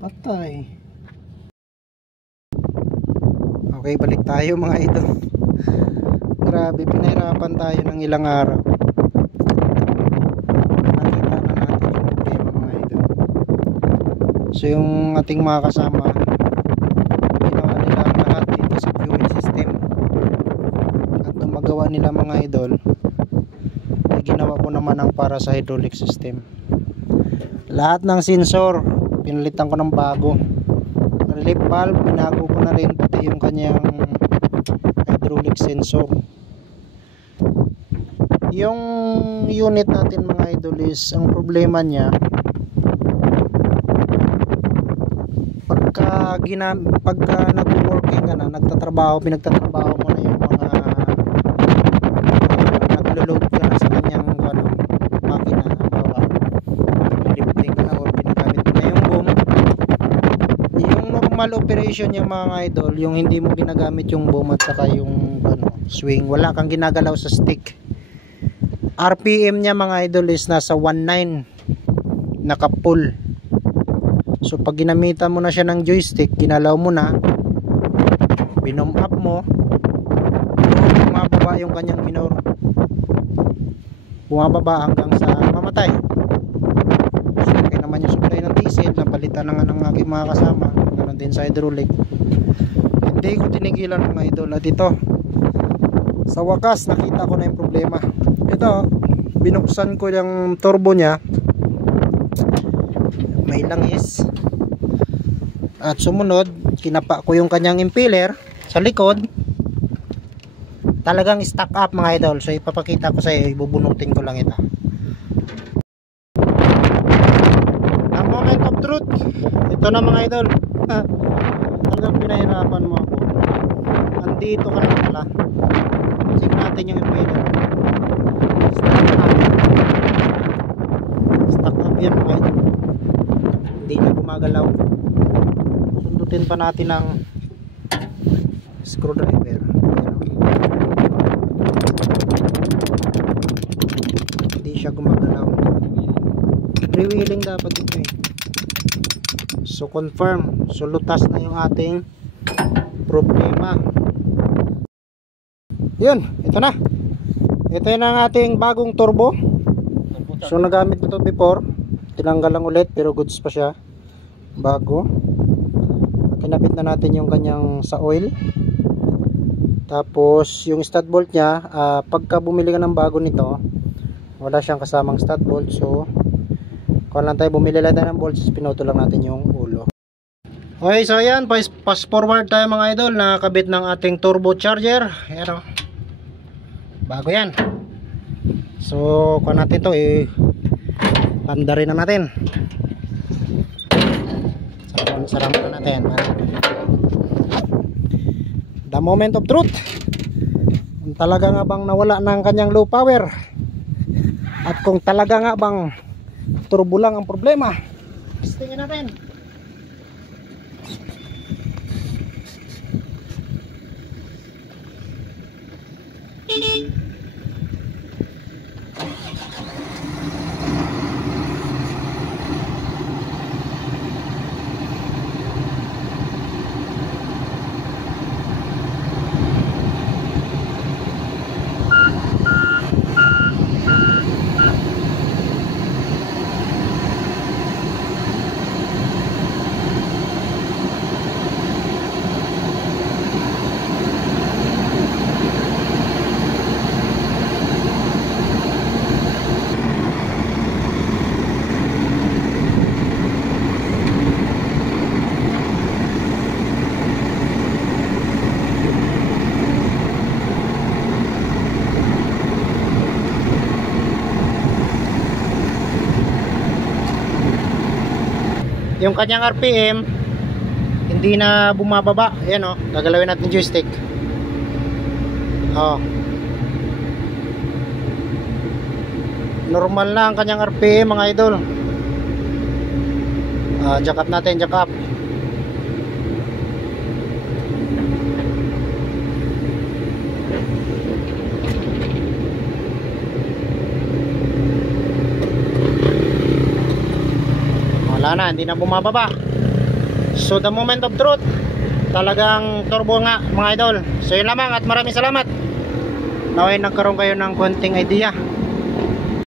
Patay. Okay, balik tayo mga idol. Grabe, pinahirapan tayo ng ilang araw. Nakita na natin yung problema mga idol. So yung ating mga kasama, ginawa nila ang lahat dito sa fuel system. At nung magawa nila mga idol, ay ginawa ko naman ang para sa hydraulic system. Lahat ng sensor pinalitan ko ng bago. Relief valve binago ko na rin, pati yung kanyang hydraulic sensor. Yung unit natin mga idol is, ang problema niya, pagka nag-working ka na, pinagtatrabaho mo na yung mga naglo-load ka na sa kanyang makina, lifting ka na or pinagamit mo na yung boom. Yung normal operation yung mga idol, yung hindi mo ginagamit yung boom at saka yung swing, wala kang ginagalaw sa stick. RPM niya mga idol is nasa 1.9 naka-pull. So pag ginamitan mo na siya ng joystick, ginalaw mo na, binom up mo, bumababa yung kanyang minor, bumababa hanggang sa mamatay. So okay naman yung supply ng diesel, napalitan na nga ng aking mga kasama, ganoon din sa hydraulic. Hindi ko tinigilan mga idol. At ito, sa wakas nakita ko na yung problema. Ito, binuksan ko yung turbo nya, may langis, at sumunod kinapa ko yung kanyang impeller sa likod, talagang stack up mga idol. So ipapakita ko sa iyo, ibubunutin ko lang ito. Ang moment of truth, ito na mga idol. Talagang pinahirapan mo ako. Andito ka na pala. Check natin yung impeller. Stack up yan mga idol, hindi na gumagalaw. Sundutin pa natin ng screwdriver. Hindi siya gumagalaw. Freewheeling dapat ito eh. So confirm, so lutas na yung ating problema. Yun, ito na. Ito yun ang ating bagong turbo. So nagamit ko ito before, tinanggal lang ulit pero goods pa siya, bago. Kinabit na natin yung kanyang sa oil. Tapos yung stud bolt nya, pagka bumili ka ng bago nito, wala siyang kasamang stud bolt. So kung lang tayo, bumili lang tayo ng bolts, pinuto lang natin yung ulo. Okay, so ayan, fast forward tayo mga idol. Nakakabit ng ating turbo charger. Ayan o, bago yan. So kung natin to, pandarin na natin. Sarang na natin. The moment of truth. Kung talaga nga bang nawala ng kanyang low power, at kung talaga nga bang turbo lang ang problema, testingin natin. Yung kanyang RPM hindi na bumababa. Ayan o, gagalawin natin joystick. Normal na ang kanyang RPM mga idol. Jack up natin, jack up. Wala na, hindi na bumababa. So the moment of truth, talagang turbo nga mga idol. So yun lamang at maraming salamat. Naway nagkaroon kayo ng konting idea